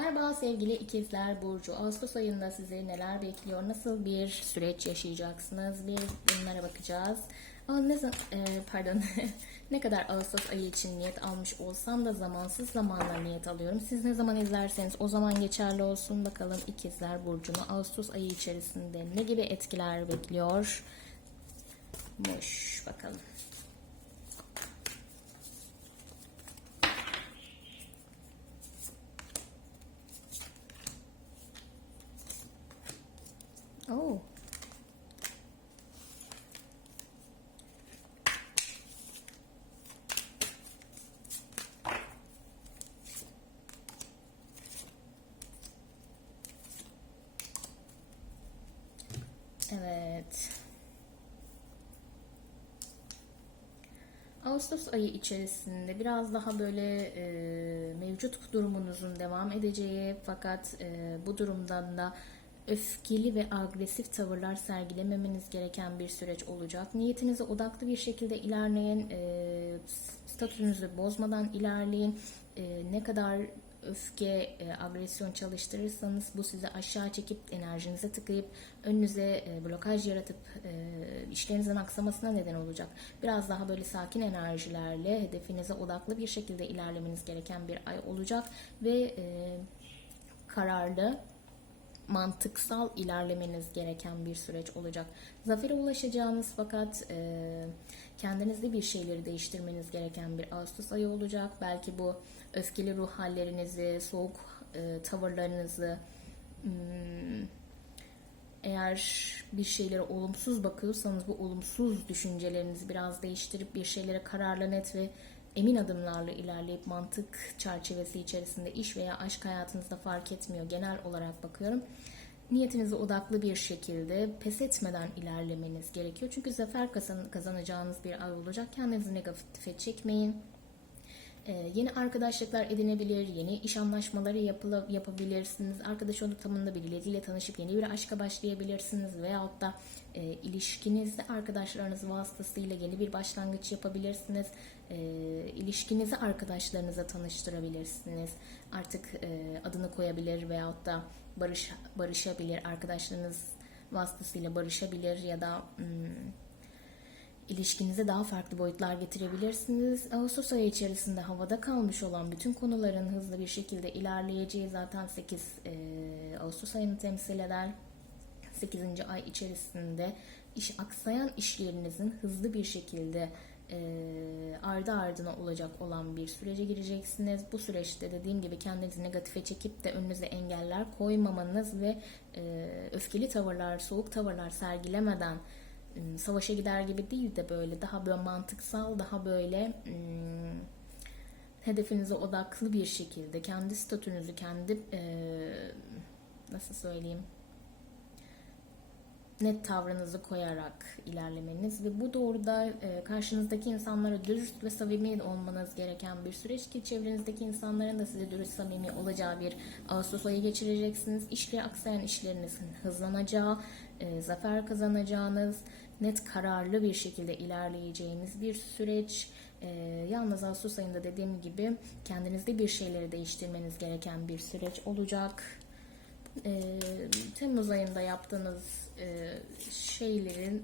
Merhaba sevgili ikizler Burcu. Ağustos ayında sizi neler bekliyor? Nasıl bir süreç yaşayacaksınız? Bir bunlara bakacağız. Ama ne zaman, pardon, ne kadar Ağustos ayı için niyet almış olsam da zamansız zamanla niyet alıyorum. Siz ne zaman izlerseniz o zaman geçerli olsun. Bakalım ikizler Burcu'nu Ağustos ayı içerisinde ne gibi etkiler bekliyor? Muş bakalım. Oh. Evet. Ağustos ayı içerisinde biraz daha böyle e, mevcut durumunuzun devam edeceği fakat e, bu durumdan da öfkeli ve agresif tavırlar sergilememeniz gereken bir süreç olacak. Niyetinize odaklı bir şekilde ilerleyin, e, statünüzü bozmadan ilerleyin. E, ne kadar öfke, e, agresyon çalıştırırsanız bu sizi aşağı çekip enerjinize tıkayıp önünüze e, blokaj yaratıp e, işlerinizin aksamasına neden olacak. Biraz daha böyle sakin enerjilerle hedefinize odaklı bir şekilde ilerlemeniz gereken bir ay olacak ve e, kararlı mantıksal ilerlemeniz gereken bir süreç olacak. Zafere ulaşacağınız fakat e, kendinizde bir şeyleri değiştirmeniz gereken bir Ağustos ayı olacak. Belki bu öfkeli ruh hallerinizi, soğuk e, tavırlarınızı, hmm, eğer bir şeylere olumsuz bakıyorsanız bu olumsuz düşüncelerinizi biraz değiştirip bir şeylere kararlı net ve emin adımlarla ilerleyip mantık çerçevesi içerisinde iş veya aşk hayatınızda fark etmiyor. Genel olarak bakıyorum. Niyetinize odaklı bir şekilde pes etmeden ilerlemeniz gerekiyor. Çünkü zafer kazan kazanacağınız bir ay olacak. Kendinizi negatife çekmeyin. Ee, yeni arkadaşlıklar edinebilir, yeni iş anlaşmaları yapıla, yapabilirsiniz. Arkadaş ortamında birileriyle tanışıp yeni bir aşka başlayabilirsiniz. Veyahut da e, ilişkinizde arkadaşlarınız vasıtasıyla yeni bir başlangıç yapabilirsiniz. E, ilişkinizi arkadaşlarınıza tanıştırabilirsiniz. Artık e, adını koyabilir veyahut da barış barışabilir. Arkadaşlarınız vasıtasıyla barışabilir ya da... Hmm, ilişkinize daha farklı boyutlar getirebilirsiniz. Ağustos ayı içerisinde havada kalmış olan bütün konuların hızlı bir şekilde ilerleyeceği zaten 8 e, Ağustos ayını temsil eder. 8. ay içerisinde iş aksayan işlerinizin hızlı bir şekilde e, ardı ardına olacak olan bir sürece gireceksiniz. Bu süreçte dediğim gibi kendinizi negatife çekip de önünüze engeller koymamanız ve e, öfkeli tavırlar, soğuk tavırlar sergilemeden savaşa gider gibi değil de böyle daha böyle mantıksal, daha böyle hedefinize odaklı bir şekilde kendi statünüzü, kendi nasıl söyleyeyim net tavrınızı koyarak ilerlemeniz ve bu doğruda karşınızdaki insanlara dürüst ve samimi olmanız gereken bir süreç ki çevrenizdeki insanların da size dürüst samimi olacağı bir Ağustos ayı geçireceksiniz. İşleri aksayan işlerinizin hızlanacağı, zafer kazanacağınız, net kararlı bir şekilde ilerleyeceğiniz bir süreç. E, yalnız Ağustos ayında dediğim gibi kendinizde bir şeyleri değiştirmeniz gereken bir süreç olacak. E, Temmuz ayında yaptığınız e, şeylerin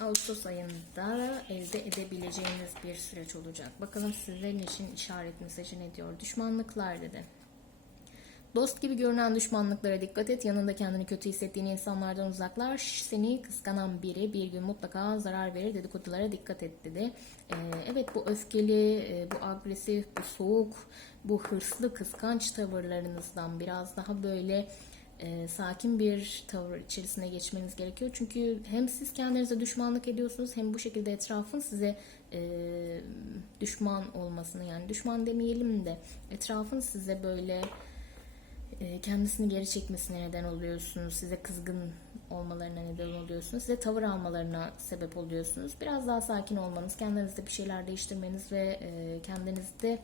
Ağustos ayında elde edebileceğiniz bir süreç olacak. Bakalım sizlerin için işaret mesajı ne diyor? Düşmanlıklar dedi. Dost gibi görünen düşmanlıklara dikkat et. Yanında kendini kötü hissettiğin insanlardan uzaklaş. Seni kıskanan biri bir gün mutlaka zarar verir. Dedikodulara dikkat et dedi. Ee, evet bu öfkeli, e, bu agresif, bu soğuk, bu hırslı, kıskanç tavırlarınızdan biraz daha böyle e, sakin bir tavır içerisine geçmeniz gerekiyor. Çünkü hem siz kendinize düşmanlık ediyorsunuz hem bu şekilde etrafın size e, düşman olmasını yani düşman demeyelim de etrafın size böyle kendisini geri çekmesine neden oluyorsunuz. Size kızgın olmalarına neden oluyorsunuz. Size tavır almalarına sebep oluyorsunuz. Biraz daha sakin olmanız, kendinizde bir şeyler değiştirmeniz ve e, kendinizde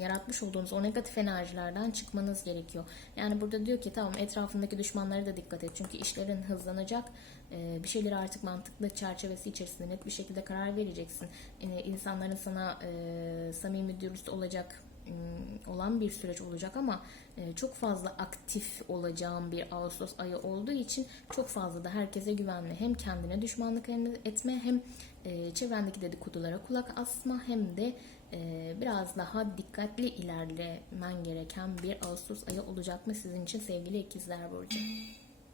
yaratmış olduğunuz o negatif enerjilerden çıkmanız gerekiyor. Yani burada diyor ki tamam etrafındaki düşmanlara da dikkat et. Çünkü işlerin hızlanacak. E, bir şeyleri artık mantıklı çerçevesi içerisinde net bir şekilde karar vereceksin. İnsanların sana samimi dürüst olacak olan bir süreç olacak ama e, çok fazla aktif olacağım bir Ağustos ayı olduğu için çok fazla da herkese güvenme. Hem kendine düşmanlık etme hem e, çevrendeki dedikodulara kulak asma hem de e, biraz daha dikkatli ilerlemen gereken bir Ağustos ayı olacak mı sizin için sevgili ikizler Burcu?